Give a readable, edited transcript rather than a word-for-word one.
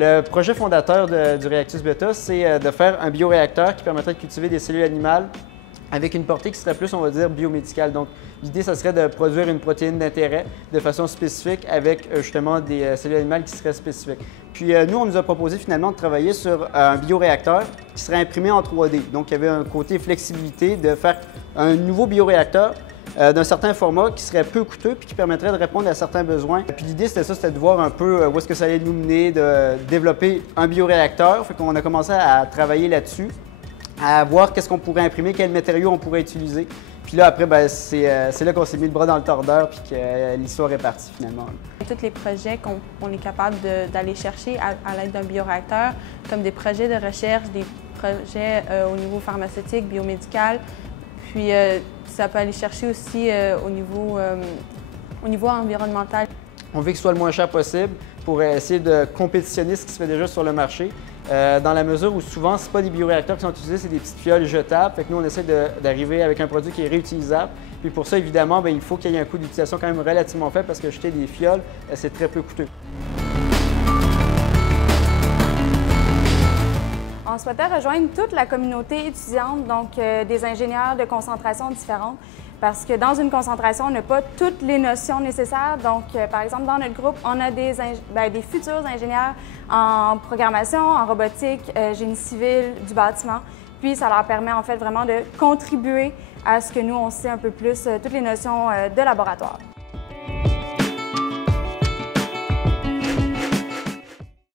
le projet fondateur du Reactus Beta, c'est de faire un bioréacteur qui permettrait de cultiver des cellules animales avec une portée qui serait plus, on va dire, biomédicale. Donc, l'idée, ça serait de produire une protéine d'intérêt de façon spécifique avec justement des cellules animales qui seraient spécifiques. Puis nous, on nous a proposé finalement de travailler sur un bioréacteur qui serait imprimé en 3D. Donc, il y avait un côté flexibilité de faire un nouveau bioréacteur d'un certain format qui serait peu coûteux puis qui permettrait de répondre à certains besoins. Puis l'idée, c'était ça, c'était de voir un peu où est-ce que ça allait nous mener, de développer un bioréacteur. Fait qu'on a commencé à travailler là-dessus, à voir qu'est-ce qu'on pourrait imprimer, quels matériaux on pourrait utiliser. Puis là, après, ben, c'est là qu'on s'est mis le bras dans le tordeur puis que l'histoire est partie finalement. Tous les projets qu'on est capable d'aller chercher à l'aide d'un bioréacteur, comme des projets de recherche, des projets au niveau pharmaceutique, biomédical, puis ça peut aller chercher aussi au niveau environnemental. On veut que ce soit le moins cher possible pour essayer de compétitionner ce qui se fait déjà sur le marché, dans la mesure où souvent, ce n'est pas des bioréacteurs qui sont utilisés, c'est des petites fioles jetables. Fait que nous, on essaie d'arriver avec un produit qui est réutilisable. Puis pour ça, évidemment, bien, il faut qu'il y ait un coût d'utilisation quand même relativement faible parce que jeter des fioles, c'est très peu coûteux. On souhaitait rejoindre toute la communauté étudiante, donc des ingénieurs de concentration différentes, parce que dans une concentration, on n'a pas toutes les notions nécessaires. Donc, par exemple, dans notre groupe, on a des futurs ingénieurs en programmation, en robotique, génie civil, du bâtiment. Puis, ça leur permet en fait vraiment de contribuer à ce que nous, on sait un peu plus toutes les notions de laboratoire.